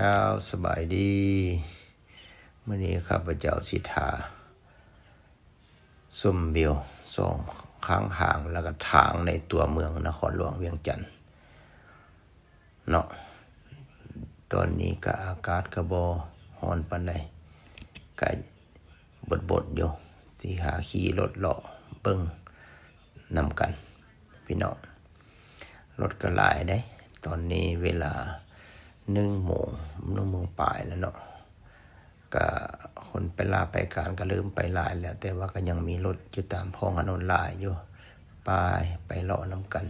จ้าสบายดีมื้อนี้ข้าพเจ้าสิทาชมวิวสองข้างทางแล้วก็ทางในตัวเมืองนครหลวงเวียงจันทน์เนาะตอนนี้ก็อากาศก็บ่ร้อนปานใดก็บดๆอยู่สิหาขี่รถเลาะเบิ่งนำกันพี่น้องรถก็หลายเด้ตอนนี้เวลา1 โมงปลายแล้วเนาะก็คนไปลาไปการก็เริ่มไปหลายแล้วแต่ว่าก็ยังมีรถอยู่ตามท้องถนนหลายอยู่ไปเลาะนำกัน